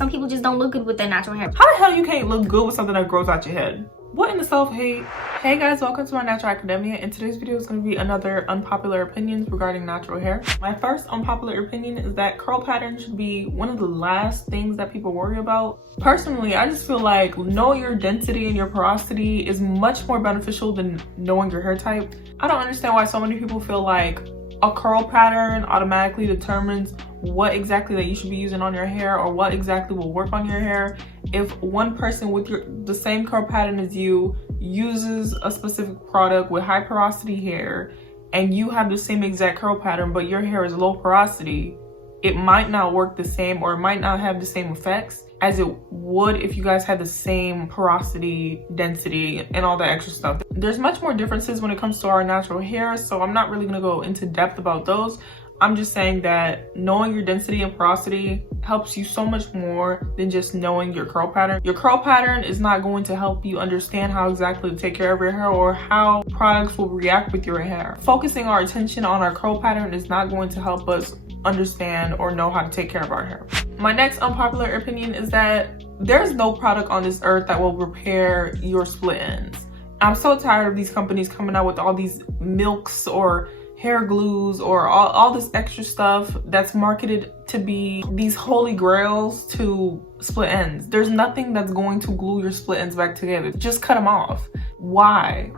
Some people just don't look good with their natural hair. How the hell you can't look good with something that grows out your head? What in the self-hate? Hey guys, welcome to my Natural Academia, and today's video is going to be another unpopular opinions regarding natural hair. My first unpopular opinion is that curl patterns should be one of the last things that people worry about. Personally, I just feel like knowing your density and your porosity is much more beneficial than knowing your hair type. I don't understand why so many people feel like a curl pattern automatically determines what exactly that you should be using on your hair or what exactly will work on your hair. If one person with the same curl pattern as you uses a specific product with high porosity hair and you have the same exact curl pattern but your hair is low porosity, it might not work the same or it might not have the same effects as it would if you guys had the same porosity, density, and all that extra stuff. There's much more differences when it comes to our natural hair, so I'm not really gonna go into depth about those. I'm just saying that knowing your density and porosity helps you so much more than just knowing your curl pattern. Your curl pattern is not going to help you understand how exactly to take care of your hair or how products will react with your hair. Focusing our attention on our curl pattern is not going to help us understand or know how to take care of our hair. My next unpopular opinion is that there's no product on this earth that will repair your split ends. I'm so tired of these companies coming out with all these milks or hair glues or all this extra stuff that's marketed to be these holy grails to split ends. There's nothing that's going to glue your split ends back together. Just cut them off. Why?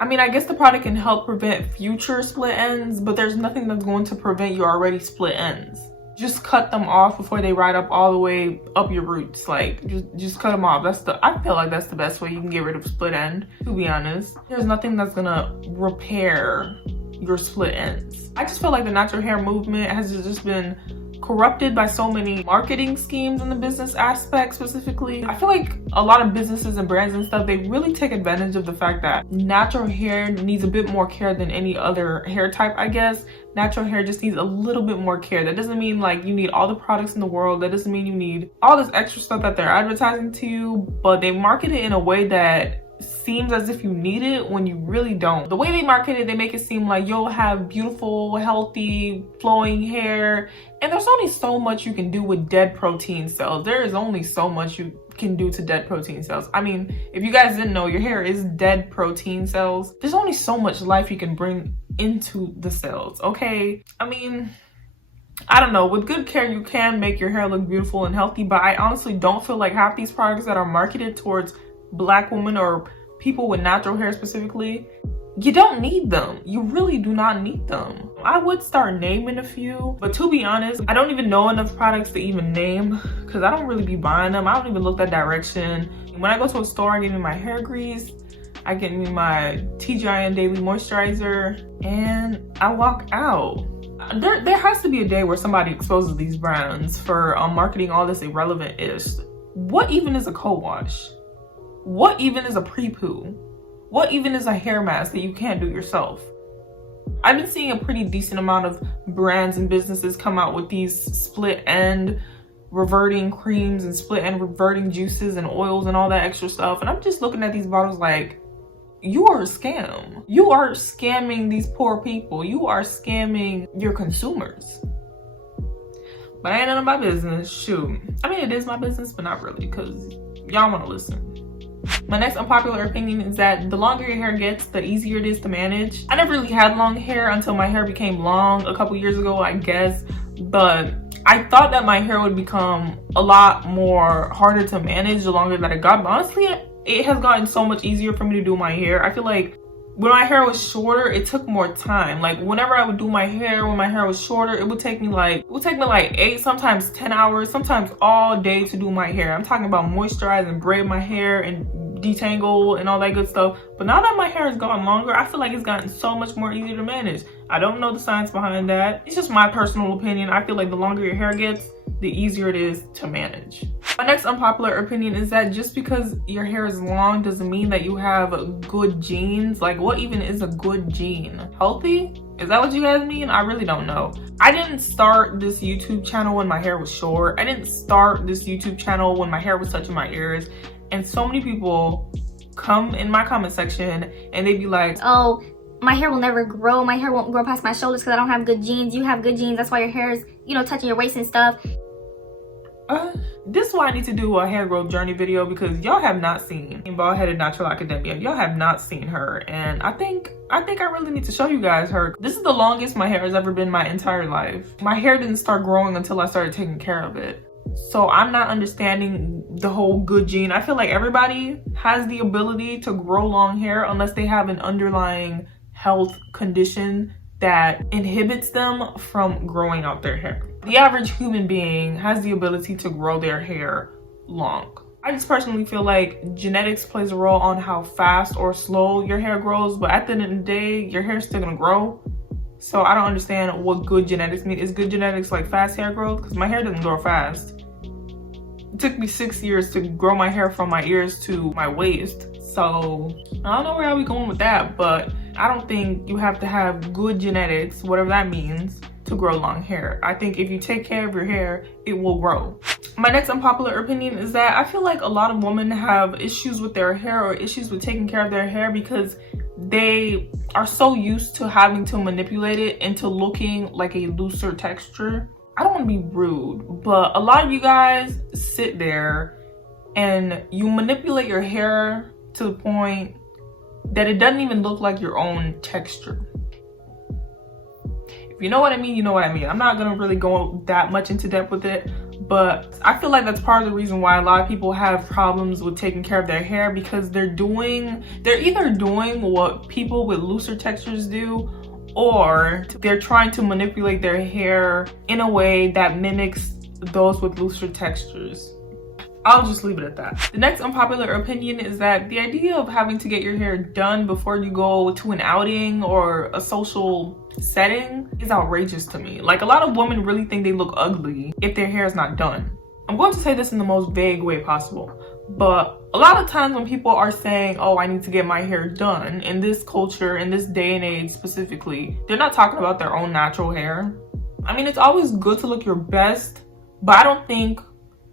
I mean, I guess the product can help prevent future split ends, but there's nothing that's going to prevent your already split ends. Just cut them off before they ride up all the way up your roots. Like, just cut them off. I feel like that's the best way you can get rid of split end, to be honest. There's nothing that's gonna repair your split ends. I just feel like the natural hair movement has just been corrupted by so many marketing schemes in the business aspect specifically. I feel like a lot of businesses and brands and stuff, they really take advantage of the fact that natural hair needs a bit more care than any other hair type, I guess. Natural hair just needs a little bit more care. That doesn't mean like you need all the products in the world. That doesn't mean you need all this extra stuff that they're advertising to you, but they market it in a way that seems as if you need it when you really don't. The way they market it, they make it seem like you'll have beautiful, healthy, flowing hair, and there's only so much you can do with dead protein cells. There is only so much you can do to dead protein cells. I mean, if you guys didn't know, your hair is dead protein cells. There's only so much life you can bring into the cells, okay? I mean, I don't know, with good care you can make your hair look beautiful and healthy, but I honestly don't feel like half these products that are marketed towards Black women or people with natural hair specifically, you don't need them. You really do not need them. I would start naming a few, but to be honest, I don't even know enough products to even name because I don't really be buying them. I don't even look that direction. When I go to a store, I get me my hair grease, I get me my TGIN daily moisturizer, and I walk out. There has to be a day where somebody exposes these brands for marketing all this irrelevant-ish. What even is a co-wash? What even is a pre-poo? What even is a hair mask that you can't do yourself? I've been seeing a pretty decent amount of brands and businesses come out with these split end reverting creams and split end reverting juices and oils and all that extra stuff. And I'm just looking at these bottles like, you are a scam. You are scamming these poor people. You are scamming your consumers. But I ain't none of my business, shoot. I mean, it is my business, but not really, because y'all wanna listen. My next unpopular opinion is that the longer your hair gets, the easier it is to manage. I never really had long hair until my hair became long a couple years ago, I guess. But I thought that my hair would become a lot more harder to manage the longer that it got. But honestly, it has gotten so much easier for me to do my hair. I feel like when my hair was shorter, it took more time. Like whenever I would do my hair, when my hair was shorter, it would take me like 8, sometimes 10 hours, sometimes all day to do my hair. I'm talking about moisturize and braid my hair and detangle and all that good stuff. But now that my hair has gotten longer, I feel like it's gotten so much more easier to manage. I don't know the science behind that. It's just my personal opinion. I feel like the longer your hair gets, the easier it is to manage. My next unpopular opinion is that just because your hair is long doesn't mean that you have good genes. Like, what even is a good gene? Healthy? Is that what you guys mean? I really don't know. I didn't start this YouTube channel when my hair was short. I didn't start this YouTube channel when my hair was touching my ears. And so many people come in my comment section and they be like, oh, my hair will never grow. My hair won't grow past my shoulders because I don't have good genes. You have good genes. That's why your hair is, you know, touching your waist and stuff. This is why I need to do a hair growth journey video, because y'all have not seen Bald Headed Natural Academia. Y'all have not seen her, and I think I really need to show you guys her. This is the longest my hair has ever been my entire life. My hair didn't start growing until I started taking care of it. So I'm not understanding the whole good gene. I feel like everybody has the ability to grow long hair unless they have an underlying health condition that inhibits them from growing out their hair. The average human being has the ability to grow their hair long. I just personally feel like genetics plays a role on how fast or slow your hair grows, but at the end of the day, your hair's still gonna grow. So I don't understand what good genetics mean. Is good genetics like fast hair growth? Because my hair doesn't grow fast. It took me 6 years to grow my hair from my ears to my waist. So I don't know where I'll be going with that, but I don't think you have to have good genetics, whatever that means, to grow long hair. I think if you take care of your hair, it will grow. My next unpopular opinion is that I feel like a lot of women have issues with their hair or issues with taking care of their hair because they are so used to having to manipulate it into looking like a looser texture. I don't want to be rude, but a lot of you guys sit there and you manipulate your hair to the point that it doesn't even look like your own texture. If you know what I mean, you know what I mean. I'm not gonna really go that much into depth with it, but I feel like that's part of the reason why a lot of people have problems with taking care of their hair, because they're either doing what people with looser textures do, or they're trying to manipulate their hair in a way that mimics those with looser textures. I'll just leave it at that. The next unpopular opinion is that the idea of having to get your hair done before you go to an outing or a social setting is outrageous to me. Like, a lot of women really think they look ugly if their hair is not done. I'm going to say this in the most vague way possible, but a lot of times when people are saying, oh, I need to get my hair done, in this culture, in this day and age specifically, they're not talking about their own natural hair. I mean, it's always good to look your best, but I don't think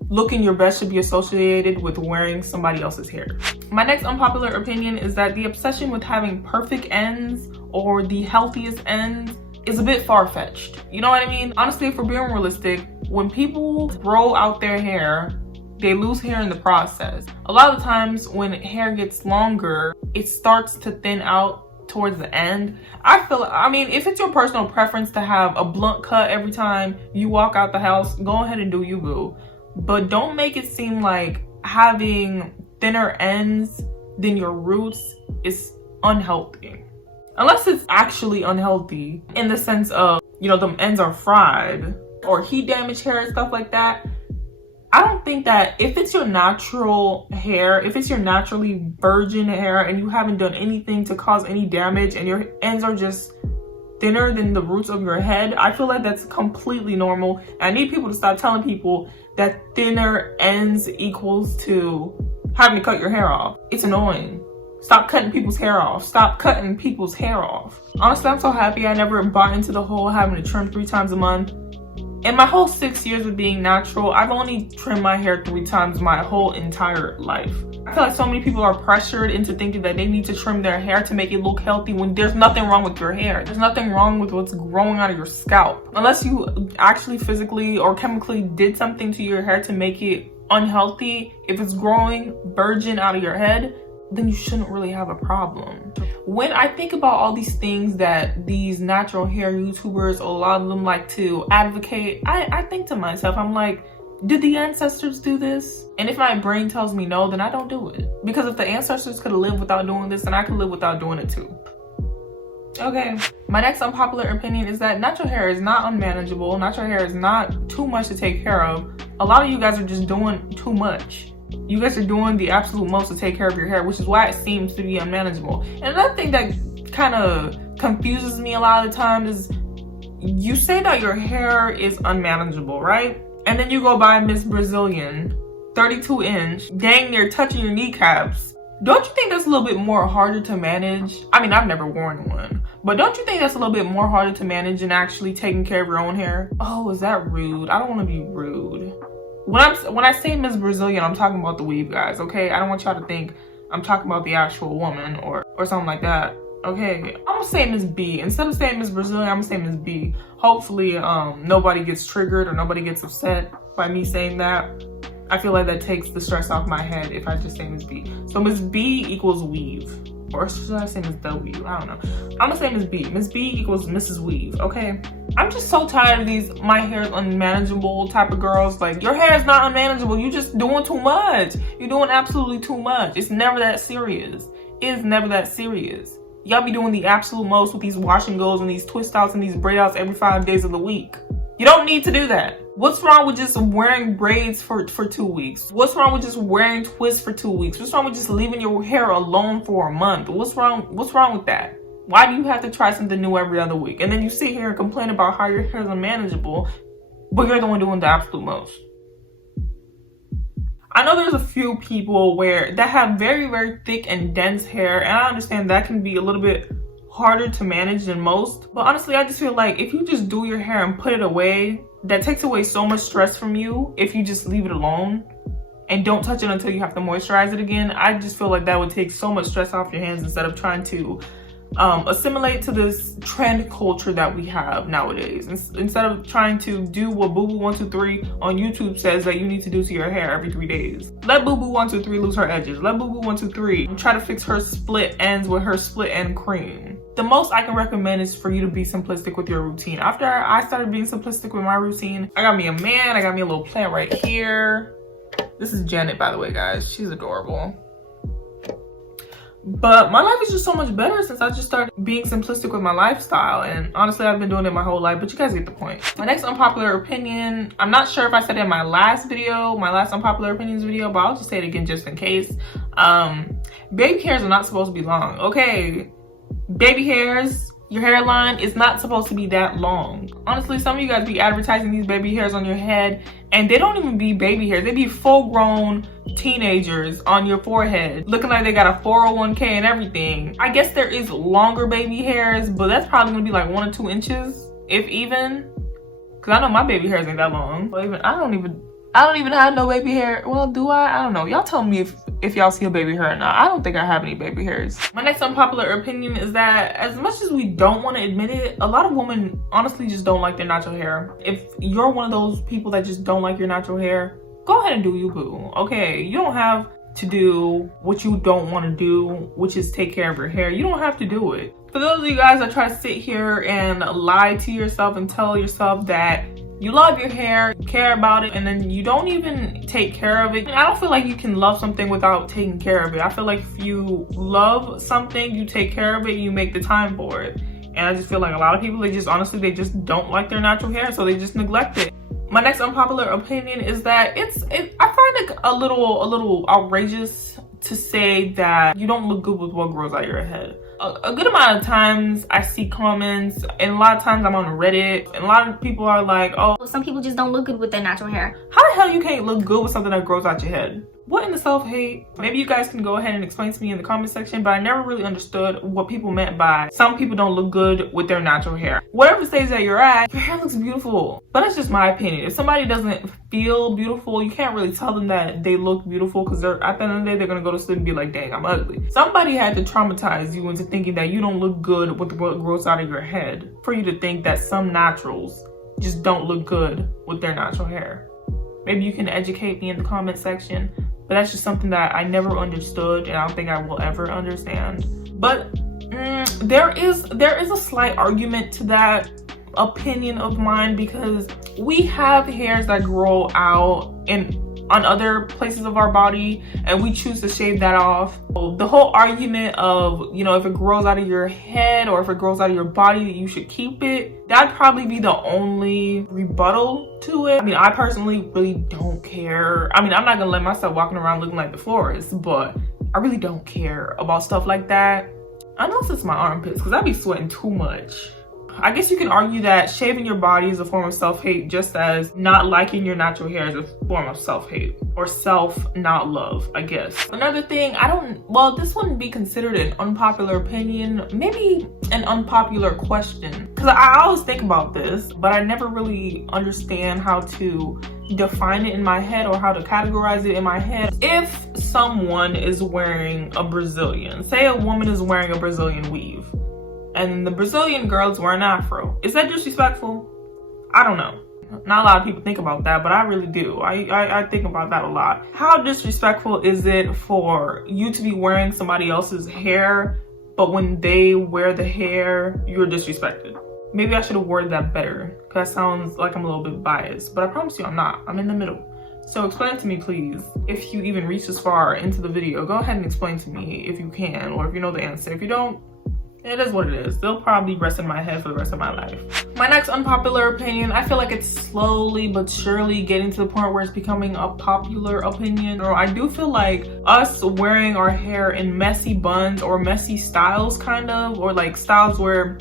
looking your best should be associated with wearing somebody else's hair. My next unpopular opinion is that the obsession with having perfect ends or the healthiest ends is a bit far-fetched. You know what I mean? Honestly, if we're being realistic, when people grow out their hair, they lose hair in the process. A lot of times when hair gets longer, it starts to thin out towards the end. I mean, if it's your personal preference to have a blunt cut every time you walk out the house, go ahead and do you, boo. But don't make it seem like having thinner ends than your roots is unhealthy. Unless it's actually unhealthy in the sense of, you know, the ends are fried or heat damage hair and stuff like that. I don't think that if it's your natural hair, if it's your naturally virgin hair and you haven't done anything to cause any damage and your ends are just thinner than the roots of your head, I feel like that's completely normal. I need people to stop telling people that thinner ends equals to having to cut your hair off. It's annoying. Stop cutting people's hair off. Stop cutting people's hair off. Honestly, I'm so happy I never bought into the whole having to trim 3 times a month. In my whole 6 years of being natural, I've only trimmed my hair 3 times my whole entire life. I feel like so many people are pressured into thinking that they need to trim their hair to make it look healthy when there's nothing wrong with your hair. There's nothing wrong with what's growing out of your scalp. Unless you actually physically or chemically did something to your hair to make it unhealthy, if it's growing virgin out of your head, then you shouldn't really have a problem. When I think about all these things that these natural hair YouTubers, a lot of them like to advocate, I think to myself, I'm like, did the ancestors do this? And if my brain tells me no, then I don't do it. Because if the ancestors could have lived without doing this, then I could live without doing it too. Okay, my next unpopular opinion is that natural hair is not unmanageable. Natural hair is not too much to take care of. A lot of you guys are just doing too much. You guys are doing the absolute most to take care of your hair, which is why it seems to be unmanageable. And another thing that kind of confuses me a lot of the time is you say that your hair is unmanageable, right? And then you go buy Miss Brazilian, 32 inch, dang near touching your kneecaps. Don't you think that's a little bit more harder to manage? I mean, I've never worn one, but don't you think that's a little bit more harder to manage than actually taking care of your own hair? Oh, is that rude? I don't want to be rude. When I say Miss Brazilian, I'm talking about the weave, guys, okay? I don't want y'all to think I'm talking about the actual woman or something like that, okay? I'm gonna say Miss B. Instead of saying Miss Brazilian, I'm gonna say Miss B. Hopefully, nobody gets triggered or nobody gets upset. by me saying that. I feel like that takes the stress off my head if I just say Miss B. So Miss B equals weave. Or should I say Miss W? I don't know. I'm gonna say Miss B. Miss B equals Mrs. Weave, okay? I'm just so tired of these my hair is unmanageable type of girls. Like, your hair is not unmanageable. You just doing too much. You're doing absolutely too much. It's never that serious. It is never that serious. Y'all be doing the absolute most with these wash and goes and these twist outs and these braid outs every 5 days of the week. You don't need to do that. What's wrong with just wearing braids for 2 weeks? What's wrong with just wearing twists for 2 weeks? What's wrong with just leaving your hair alone for a month? What's wrong with that? Why do you have to try something new every other week? And then you sit here and complain about how your hair is unmanageable, but you're the one doing the absolute most. I know there's a few people that have very, very thick and dense hair, and I understand that can be a little bit harder to manage than most. But honestly, I just feel like if you just do your hair and put it away, that takes away so much stress from you if you just leave it alone and don't touch it until you have to moisturize it again. I just feel like that would take so much stress off your hands instead of trying to assimilate to this trend culture that we have nowadays. Instead of trying to do what BooBoo123 on YouTube says that you need to do to your hair every 3 days. Let BooBoo123 lose her edges. Let BooBoo123 try to fix her split ends with her split end cream. The most I can recommend is for you to be simplistic with your routine. After I started being simplistic with my routine, I got me a man, I got me a little plant right here. This is Janet, by the way, guys. She's adorable. But my life is just so much better since I just started being simplistic with my lifestyle. And honestly, I've been doing it my whole life, but you guys get the point. My next unpopular opinion, I'm not sure if I said it in my last video, my last unpopular opinions video, but I'll just say it again just in case. Baby hairs are not supposed to be long, okay? Baby hairs, your hairline is not supposed to be that long. Honestly, some of you guys be advertising these baby hairs on your head, and they don't even be baby hairs. They be full-grown teenagers on your forehead, looking like they got a 401k and everything. I guess there is longer baby hairs, but that's probably gonna be like 1 or 2 inches, if even. Cause I know my baby hairs ain't that long. But even I don't even have no baby hair. Well, do I? I don't know. Y'all tell me if y'all see a baby hair or not. I don't think I have any baby hairs. My next unpopular opinion is that as much as we don't want to admit it, a lot of women honestly just don't like their natural hair. If you're one of those people that just don't like your natural hair, go ahead and do you, boo. Okay, you don't have to do what you don't want to do, which is take care of your hair. You don't have to do it. For those of you guys that try to sit here and lie to yourself and tell yourself that you love your hair, you care about it, and then you don't even take care of it. I don't feel like you can love something without taking care of it. I feel like if you love something, you take care of it, you make the time for it. And I just feel like a lot of people, they just don't like their natural hair, so they just neglect it. My next unpopular opinion is that I find it a little outrageous to say that you don't look good with what grows out of your head. A good amount of times I see comments, and a lot of times I'm on Reddit, and a lot of people are like, oh, Some people just don't look good with their natural hair. how the hell you can't look good with something that grows out your head? What in the self-hate? Maybe you guys can go ahead and explain to me in the comment section, but I never really understood what people meant by some people don't look good with their natural hair. Whatever stage that you're at, your hair looks beautiful. But that's just my opinion. If somebody doesn't feel beautiful, you can't really tell them that they look beautiful, because at the end of the day, they're gonna go to sleep and be like, dang, I'm ugly. Somebody had to traumatize you into thinking that you don't look good with what grows out of your head for you to think that some naturals just don't look good with their natural hair. Maybe you can educate me in the comment section. But that's just something that I never understood, and I don't think I will ever understand. But there is a slight argument to that opinion of mine, because we have hairs that grow out on other places of our body, and we choose to shave that off. The whole argument of, you know, if it grows out of your head or if it grows out of your body, that you should keep it, that'd probably be the only rebuttal to it. I mean, I personally really don't care. I mean, I'm not gonna let myself walking around looking like the florist, but I really don't care about stuff like that. Unless it's my armpits, because I be sweating too much. I guess you can argue that shaving your body is a form of self-hate, just as not liking your natural hair is a form of self-hate, or self-not love, I guess. Another thing, this wouldn't be considered an unpopular opinion, maybe an unpopular question. Because I always think about this, but I never really understand how to define it in my head or how to categorize it in my head. If someone is wearing a Brazilian, say a woman is wearing a Brazilian weave, and the Brazilian girl is wearing an afro, is that disrespectful? I don't know. Not a lot of people think about that, but I really do. I think about that a lot. How disrespectful is it for you to be wearing somebody else's hair, but when they wear the hair, you're disrespected? Maybe I should have worded that better, because that sounds like I'm a little bit biased, but I promise you I'm not. I'm in the middle. So explain it to me, please. If you even reach this far into the video, go ahead and explain to me if you can, or if you know the answer. If you don't, it is what it is. They'll probably rest in my head for the rest of my life. My next unpopular opinion, I feel like it's slowly but surely getting to the point where it's becoming a popular opinion. Or I do feel like us wearing our hair in messy buns or messy styles kind of, or like styles where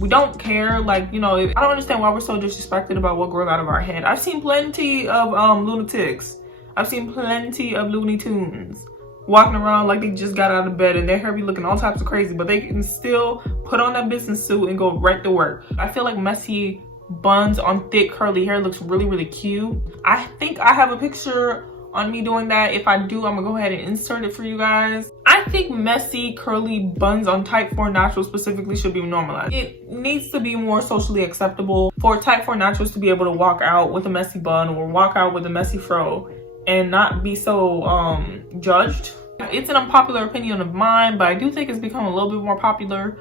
we don't care, like, you know, I don't understand why we're so disrespected about what grows out of our head. I've seen plenty of lunatics. I've seen plenty of Looney Tunes walking around like they just got out of bed and their hair be looking all types of crazy, but they can still put on that business suit and go right to work. I feel like messy buns on thick curly hair looks really, really cute. I think I have a picture on me doing that. If I do, I'm gonna go ahead and insert it for you guys. I think messy curly buns on type 4 naturals specifically should be normalized. It needs to be more socially acceptable for type 4 naturals to be able to walk out with a messy bun or walk out with a messy fro and not be so judged. It's an unpopular opinion of mine, but I do think it's become a little bit more popular.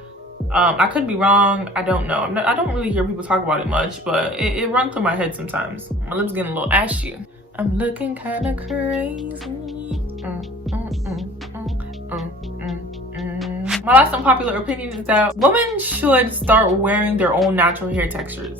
I could be wrong. I don't know. I don't really hear people talk about it much, but it runs through my head sometimes. My lips getting a little ashy. I'm looking kind of crazy. My last unpopular opinion is that women should start wearing their own natural hair textures.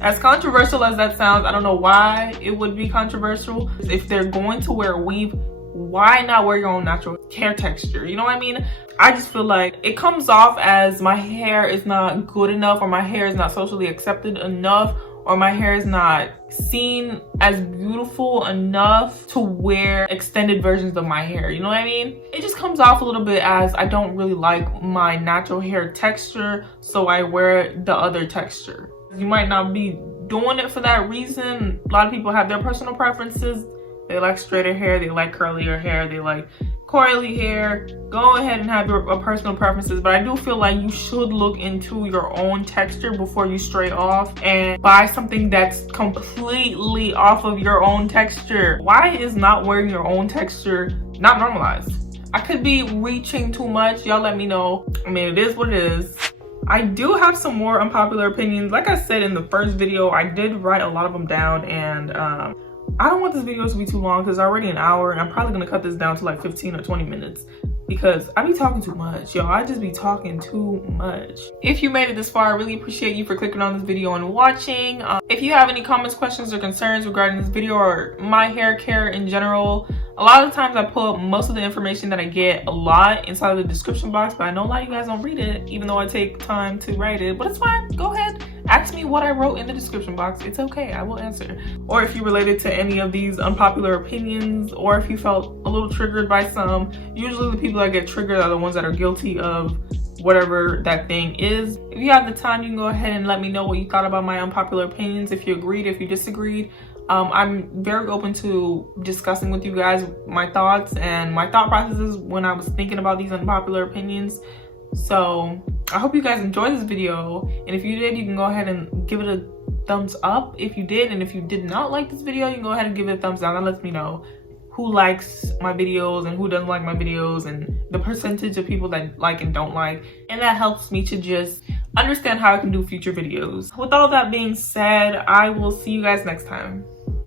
As controversial as that sounds, I don't know why it would be controversial. If they're going to wear a weave, why not wear your own natural hair texture? You know what I mean? I just feel like it comes off as my hair is not good enough, or my hair is not socially accepted enough, or my hair is not seen as beautiful enough to wear extended versions of my hair. You know what I mean? It just comes off a little bit as I don't really like my natural hair texture, so I wear the other texture. You might not be doing it for that reason. A lot of people have their personal preferences. They like straighter hair, they like curlier hair, they like coily hair. Go ahead and have your personal preferences, but I do feel like you should look into your own texture before you stray off and buy something that's completely off of your own texture. Why is not wearing your own texture not normalized? I could be reaching too much. Y'all let me know. I mean, it is what it is. I do have some more unpopular opinions. Like I said in the first video, I did write a lot of them down, and I don't want this video to be too long because it's already an hour, and I'm probably gonna cut this down to like 15 or 20 minutes because I be talking too much, y'all. I just be talking too much. If you made it this far, I really appreciate you for clicking on this video and watching. If you have any comments, questions, or concerns regarding this video or my hair care in general, a lot of times I put most of the information that I get a lot inside of the description box, but I know a lot of you guys don't read it, even though I take time to write it, but it's fine. Go ahead. Ask me what I wrote in the description box. It's okay, I will answer. Or if you related to any of these unpopular opinions, or if you felt a little triggered by some. Usually the people that get triggered are the ones that are guilty of whatever that thing is. If you have the time, you can go ahead and let me know what you thought about my unpopular opinions, if you agreed, if you disagreed. I'm very open to discussing with you guys my thoughts and my thought processes when I was thinking about these unpopular opinions. So I hope you guys enjoyed this video, and if you did, you can go ahead and give it a thumbs up if you did, and if you did not like this video, you can go ahead and give it a thumbs down. That lets me know who likes my videos and who doesn't like my videos, and the percentage of people that like and don't like, and that helps me to just understand how I can do future videos. With all that being said, I will see you guys next time.